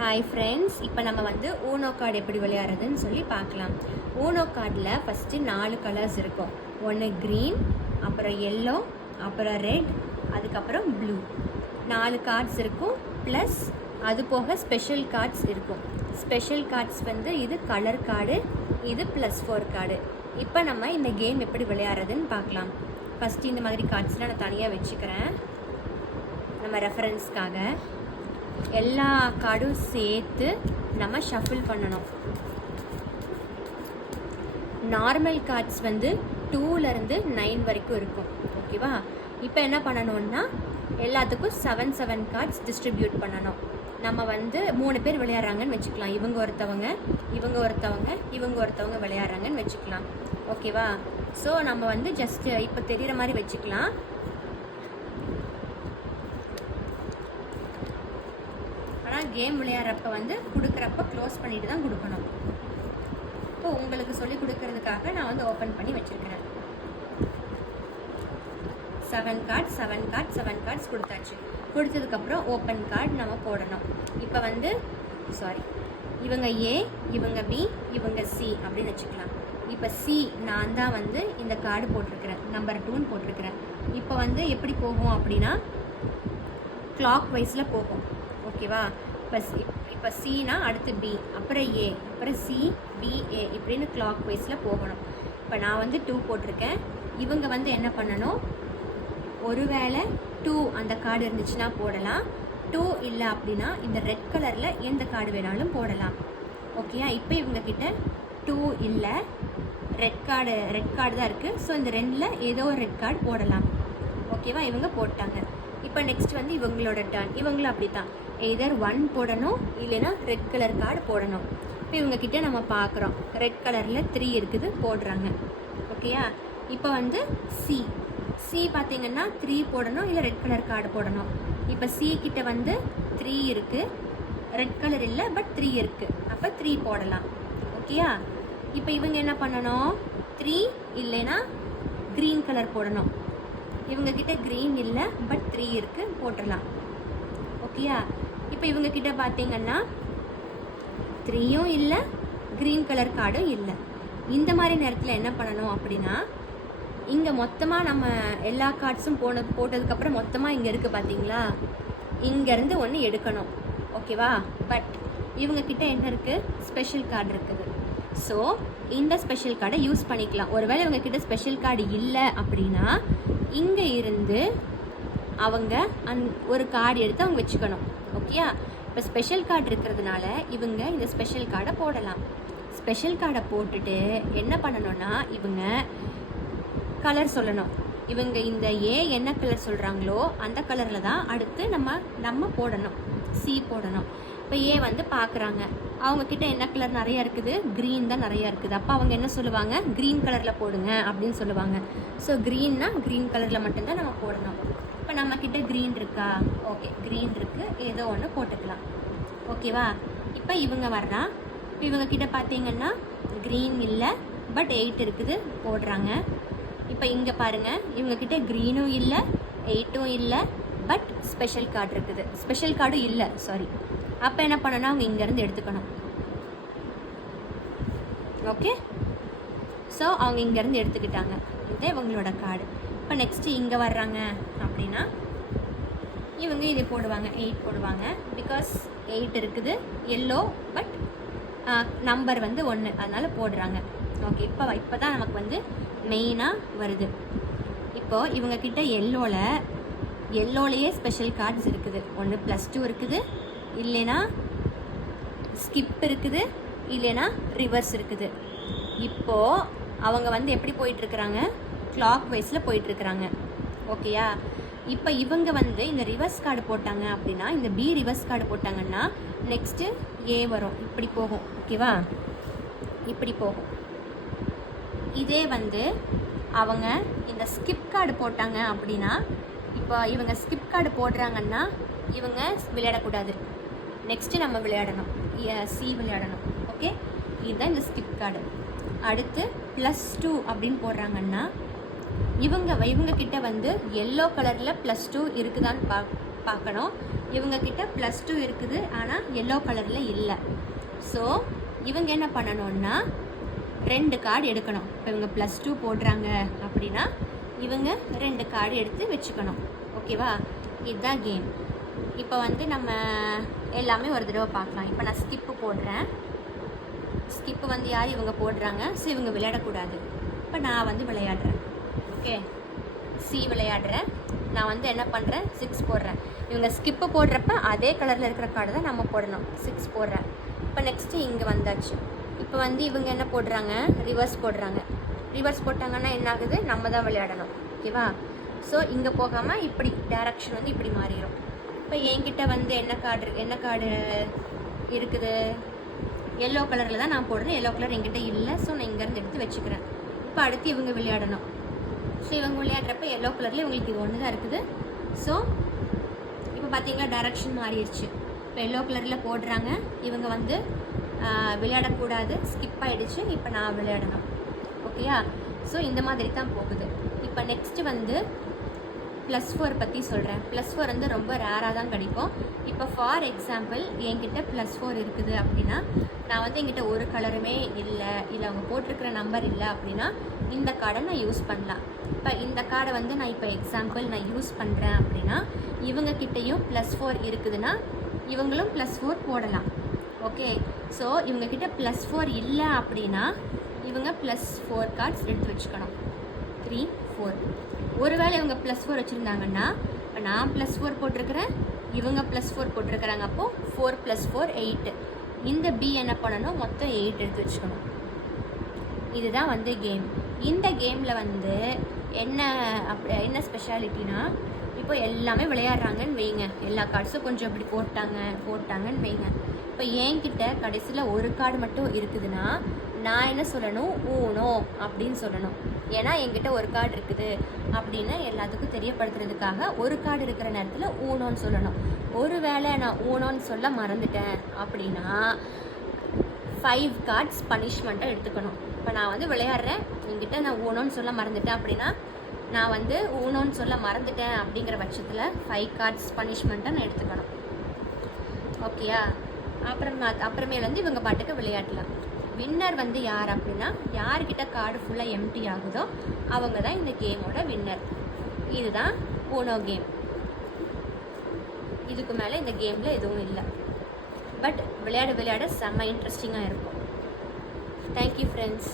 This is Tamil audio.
ஹாய் ஃப்ரெண்ட்ஸ், இப்போ நம்ம வந்து ஊனோ கார்டு எப்படி விளையாடுறதுன்னு சொல்லி பார்க்கலாம். ஊனோ கார்டில் ஃபஸ்ட்டு 4 கலர்ஸ் இருக்கும். ஒன்று க்ரீன், அப்புறம் எல்லோ, அப்புறம் ரெட், அதுக்கப்புறம் ப்ளூ. 4 கார்ட்ஸ் இருக்கும். ப்ளஸ் அது போக ஸ்பெஷல் கார்ட்ஸ் இருக்கும். ஸ்பெஷல் கார்ட்ஸ் வந்து இது கலர் கார்டு, இது +4 கார்டு. இப்போ நம்ம இந்த கேம் எப்படி விளையாடுறதுன்னு பார்க்கலாம். ஃபஸ்ட்டு இந்த மாதிரி கார்ட்ஸ்லாம் நான் தனியாக வச்சுக்கிறேன் நம்ம ரெஃபரன்ஸ்க்காக. எல்லா கார்டும் சேர்த்து நம்ம ஷஃபிள் பண்ணணும். நார்மல் கார்ட்ஸ் வந்து 2லேருந்து 9 வரைக்கும் இருக்கும். ஓகேவா? இப்போ என்ன பண்ணணும்னா எல்லாத்துக்கும் 7 கார்ட்ஸ் டிஸ்ட்ரிபியூட் பண்ணணும். நம்ம வந்து 3 பேர் விளையாடுறாங்கன்னு வச்சுக்கலாம். இவங்க ஒருத்தவங்க, இவங்க ஒருத்தவங்க, இவங்க ஒருத்தவங்க விளையாடுறாங்கன்னு வச்சுக்கலாம். ஓகேவா? ஸோ நம்ம வந்து ஜஸ்ட் இப்போ தெரிகிற மாதிரி வச்சுக்கலாம். கேம் விளையாடுறப்ப வந்து கொடுக்குறப்ப க்ளோஸ் பண்ணிட்டு தான் கொடுக்கணும். இப்போ உங்களுக்கு சொல்லி கொடுக்கறதுக்காக நான் வந்து ஓப்பன் பண்ணி வச்சிருக்கிறேன். 7 கார்ட்ஸ் கொடுத்தாச்சு. கொடுத்ததுக்கப்புறம் ஓப்பன் கார்டு நம்ம போடணும். இப்போ வந்து இவங்க ஏ, இவங்க பி, இவங்க சி அப்படின்னு வச்சுக்கலாம். இப்போ சி நான் தான் வந்து இந்த கார்டு போட்டிருக்கிறேன், நம்பர் 2ன்னு போட்டிருக்கிறேன். இப்போ வந்து எப்படி போகும் அப்படின்னா கிளாக் வைஸில் போகும். ஓகேவா? இப்போ சினா அடுத்து பி, அப்புறம் ஏ, அப்புறம் சி, பி, ஏ இப்படின்னு கிளாக் வைஸில் போகணும். இப்போ நான் வந்து 2 போட்டிருக்கேன். இவங்க வந்து என்ன பண்ணணும், ஒருவேளை 2 அந்த கார்டு இருந்துச்சுன்னா போடலாம். 2 இல்லை அப்படின்னா இந்த ரெட் கலரில் எந்த கார்டு வேணாலும் போடலாம். ஓகேயா? இப்போ இவங்கக்கிட்ட 2 இல்லை, ரெட் கார்டு தான் இருக்குது. ஸோ இந்த 2ல் ஏதோ ஒரு ரெட் கார்டு போடலாம். ஓகேவா? இவங்க போட்டாங்க. இப்போ நெக்ஸ்ட் வந்து இவங்களோட டர்ன். இவங்களும் அப்படி தான், எதர் 1 போடணும், இல்லைன்னா ரெட் கலர் கார்டு போடணும். இப்போ இவங்கக்கிட்ட நம்ம பார்க்குறோம் ரெட் கலரில் 3 இருக்குது, போடுறாங்க. ஓகேயா? இப்போ வந்து சி பார்த்தீங்கன்னா 3 போடணும், இல்லை ரெட் கலர் கார்டு போடணும். இப்போ சி கிட்ட வந்து 3 இருக்குது, ரெட் கலர் இல்லை பட் 3 இருக்குது, அப்போ 3 போடலாம். ஓகேயா? இப்போ இவங்க என்ன பண்ணணும், 3 இல்லைன்னா க்ரீன் கலர் போடணும். இவங்கக்கிட்ட க்ரீன் இல்லை பட் 3 இருக்குது, போட்டுடலாம். ஓகேயா? இப்போ இவங்கக்கிட்ட பார்த்தீங்கன்னா 3யும் இல்லை, க்ரீன் கலர் கார்டும் இல்லை. இந்த மாதிரி நேரத்தில் என்ன பண்ணணும் அப்படின்னா, இங்கே மொத்தமாக நம்ம எல்லா கார்ட்ஸும் போட்டதுக்கப்புறம் மொத்தமாக இங்கே இருக்குது பார்த்தீங்களா, இங்கேருந்து ஒன்று எடுக்கணும். ஓகேவா? பட் இவங்கக்கிட்ட என்ன இருக்குது, ஸ்பெஷல் கார்டு இருக்குது. ஸோ இந்த ஸ்பெஷல் கார்டை யூஸ் பண்ணிக்கலாம். ஒருவேளை இவங்கக்கிட்ட ஸ்பெஷல் கார்டு இல்லை அப்படின்னா இங்கே இருந்து அவங்க ஒரு கார்டு எடுத்து அவங்க வச்சுக்கணும். ஓகேயா? இப்போ ஸ்பெஷல் கார்டு இருக்கிறதுனால இவங்க இந்த ஸ்பெஷல் கார்டை போடலாம். ஸ்பெஷல் கார்டை போட்டுட்டு என்ன பண்ணணும்னா இவங்க கலர் சொல்லணும். இவங்க இந்த ஏ என்ன கலர் சொல்கிறாங்களோ அந்த கலரில் தான் அடுத்து நம்ம போடணும், சி போடணும். இப்போ ஏ வந்து பார்க்குறாங்க, அவங்கக்கிட்ட என்ன கலர் நிறையா இருக்குது, க்ரீன் தான் நிறையா இருக்குது. அப்போ அவங்க என்ன சொல்லுவாங்க, க்ரீன் கலரில் போடுங்க அப்படின்னு சொல்லுவாங்க. ஸோ க்ரீன்னா க்ரீன் கலரில் மட்டும்தான் நம்ம போடணும். இப்போ நம்மக்கிட்ட க்ரீன் இருக்கா, ஓகே க்ரீன் இருக்குது, ஏதோ ஒன்று போட்டுக்கலாம். ஓகேவா? இப்போ இவங்க வர்றா. இப்போ இவங்கக்கிட்ட பார்த்தீங்கன்னா க்ரீன் இல்லை பட் 8 இருக்குது, போடுறாங்க. இப்போ இங்கே பாருங்கள், இவங்கக்கிட்ட க்ரீனும் இல்லை, 8ம் இல்லை பட் ஸ்பெஷல் கார்டு இருக்குது, ஸ்பெஷல் கார்டும் இல்லை, அப்போ என்ன பண்ணணும், அவங்க இங்கேருந்து எடுத்துக்கணும். ஓகே? ஸோ அவங்க இங்கேருந்து எடுத்துக்கிட்டாங்க. இது இவங்களோட கார்டு. இப்போ நெக்ஸ்ட்டு இங்கே வர்றாங்க அப்படின்னா இவங்க இதை போடுவாங்க, 8 போடுவாங்க. பிகாஸ் 8 இருக்குது, எல்லோ பட் நம்பர் வந்து 1, அதனால் போடுறாங்க. ஓகே? இப்போ தான் நமக்கு வந்து மெயினாக வருது. இப்போது இவங்கக்கிட்ட எல்லோலையே ஸ்பெஷல் கார்ட்ஸ் இருக்குது. ஒன்று +2 இருக்குது, இல்லைன்னா ஸ்கிப் இருக்குது, இல்லைன்னா ரிவர்ஸ் இருக்குது. இப்போது அவங்க வந்து எப்படி போயிட்டுருக்குறாங்க, கிளாக் வைஸில் போயிட்டுருக்குறாங்க. ஓகேயா? இப்போ இவங்க வந்து இந்த ரிவர்ஸ் கார்டு போட்டாங்க அப்படின்னா, இந்த பி ரிவர்ஸ் கார்டு போட்டாங்கன்னா நெக்ஸ்ட்டு ஏ வரும், இப்படி போகும். ஓகேவா? இப்படி போகும். இதே வந்து அவங்க இந்த ஸ்கிப் கார்டு போட்டாங்க அப்படின்னா, இப்போ இவங்க ஸ்கிப் கார்டு போடுறாங்கன்னா இவங்க விளையாடக்கூடாது, நெக்ஸ்ட்டு நம்ம விளையாடணும், சி விளையாடணும். ஓகே? இதுதான் இந்த ஸ்கிப் கார்டு. அடுத்து +2 அப்படின்னு போடுறாங்கன்னா இவங்க கிட்ட வந்து எல்லோ கலரில் +2 இருக்குதான்னு பார்க்கணும். இவங்க கிட்ட +2 இருக்குது, ஆனால் எல்லோ கலரில் இல்லை. ஸோ இவங்க என்ன பண்ணணும்னா 2 கார்டு எடுக்கணும். இப்போ இவங்க +2 போடுறாங்க அப்படின்னா இவங்க 2 கார்டு எடுத்து வச்சுக்கணும். ஓகேவா? இதுதான் கேம். இப்போ வந்து நம்ம எல்லாமே ஒரு தடவை பார்க்கலாம். இப்போ நான் ஸ்கிப்பு போடுறேன். ஸ்கிப்பு வந்து யார் இவங்க போடுறாங்க. ஸோ இவங்க விளையாடக்கூடாது. இப்போ நான் வந்து விளையாடுறேன். Okay, C விளையாடுறேன். நான் வந்து என்ன பண்ணுறேன், 6 போடுறேன். இவங்க ஸ்கிப்பு போடுறப்ப அதே கலரில் இருக்கிற கார்டு தான் நம்ம போடணும். 6 போடுறேன். இப்போ நெக்ஸ்ட்டு இங்கே வந்தாச்சு. இப்போ வந்து இவங்க என்ன போடுறாங்க, ரிவர்ஸ் போடுறாங்க. ரிவர்ஸ் போட்டாங்கன்னா என்ன ஆகுது, நம்ம தான் விளையாடணும். ஓகேவா? ஸோ இங்கே போகாமல் இப்படி டைரக்ஷன் வந்து இப்படி மாறிடும். இப்போ என்கிட்ட வந்து என்ன கார்டு இருக்குது, எல்லோ கலரில் தான் நான் போடுறேன். எல்லோ கலர் என்கிட்ட இல்லை. ஸோ நான் இங்கேருந்து எடுத்து வச்சுக்கிறேன். இப்போ அடுத்து இவங்க விளையாடணும். ஸோ இவங்க விளையாடுறப்ப எல்லோ கலரில் இவங்களுக்கு இது ஒன்று தான் இருக்குது. ஸோ இப்போ பார்த்தீங்களா டைரக்ஷன் மாறிடுச்சு. இப்போ எல்லோ கலரில் போடுறாங்க. இவங்க வந்து விளையாடக்கூடாது, ஸ்கிப் ஆகிடுச்சு. இப்போ நான் விளையாடணும். ஓகேயா? ஸோ இந்த மாதிரி தான் போகுது. இப்போ நெக்ஸ்ட்டு வந்து +4 பற்றி சொல்கிறேன். +4 வந்து ரொம்ப ரேராக தான் கிடைக்கும். இப்போ ஃபார் எக்ஸாம்பிள் என்கிட்ட +4 இருக்குது அப்படின்னா, நான் வந்து என்கிட்ட ஒரு கலருமே இல்லை அவங்க போட்டிருக்கிற நம்பர் இல்லை அப்படின்னா இந்த கார்டை நான் யூஸ் பண்ணலாம். இப்போ இந்த கார்டை வந்து நான் இப்போ எக்ஸாம்பிள் நான் யூஸ் பண்ணுறேன் அப்படின்னா, இவங்கக்கிட்டையும் +4 இருக்குதுன்னா இவங்களும் +4 போடலாம். ஓகே, ஸோ இவங்கக்கிட்ட +4 இல்லை அப்படின்னா இவங்க +4 கார்ட்ஸ் எடுத்து வச்சுக்கணும். 3, 4. ஒருவேளை இவங்க +4 வச்சுருந்தாங்கன்னா, இப்போ நான் +4 போட்டிருக்கிறேன், இவங்க +4 போட்டிருக்கிறாங்க. அப்போது 4 + 4 8. இந்த பி என்ன பண்ணணும், மொத்தம் 8 எடுத்து வச்சுக்கணும். இதுதான் வந்து கேம். இந்த கேமில் வந்து என்ன ஸ்பெஷாலிட்டினா, இப்போ எல்லாமே விளையாடுறாங்கன்னு வைங்க. எல்லா கார்ட்ஸும் கொஞ்சம் இப்படி போட்டாங்கன்னு வைங்க. இப்போ என்கிட்ட கடைசியில் ஒரு கார்டு மட்டும் இருக்குதுன்னா நான் என்ன சொல்லணும், ஊனோ அப்படின்னு சொல்லணும். ஏன்னா என்கிட்ட ஒரு கார்டு இருக்குது அப்படின்னு எல்லாத்துக்கும் தெரியப்படுத்துறதுக்காக ஒரு கார்டு இருக்கிற நேரத்தில் ஊனோன்னு சொல்லணும். ஒருவேளை நான் ஊனோன்னு சொல்ல மறந்துட்டேன் அப்படின்னா 5 கார்ட்ஸ் பனிஷ்மெண்ட்டாக எடுத்துக்கணும். இப்போ நான் வந்து விளையாடுறேன், என்கிட்ட நான் ஊனோன்னு சொல்ல மறந்துட்டேன் அப்படின்னா, நான் வந்து ஊனோன்னு சொல்ல மறந்துட்டேன் அப்படிங்கிற பட்சத்தில் 5 கார்ட்ஸ் பனிஷ்மெண்ட்டாக நான் எடுத்துக்கணும். ஓகேயா? அப்புறமேல் வந்து இவங்க பாட்டுக்கு விளையாடலாம். வின்னர் வந்து யார் அப்படின்னா, யார்கிட்ட கார்டு ஃபுல்லாக எம்டி ஆகுதோ அவங்க தான் இந்த கேமோட வின்னர். இதுதான் ஊனோ கேம். இதுக்கு மேலே இந்த கேமில் எதுவும் இல்லை. பட் விளையாட செம்ம இன்ட்ரெஸ்டிங்காக இருக்கும். Thank you friends.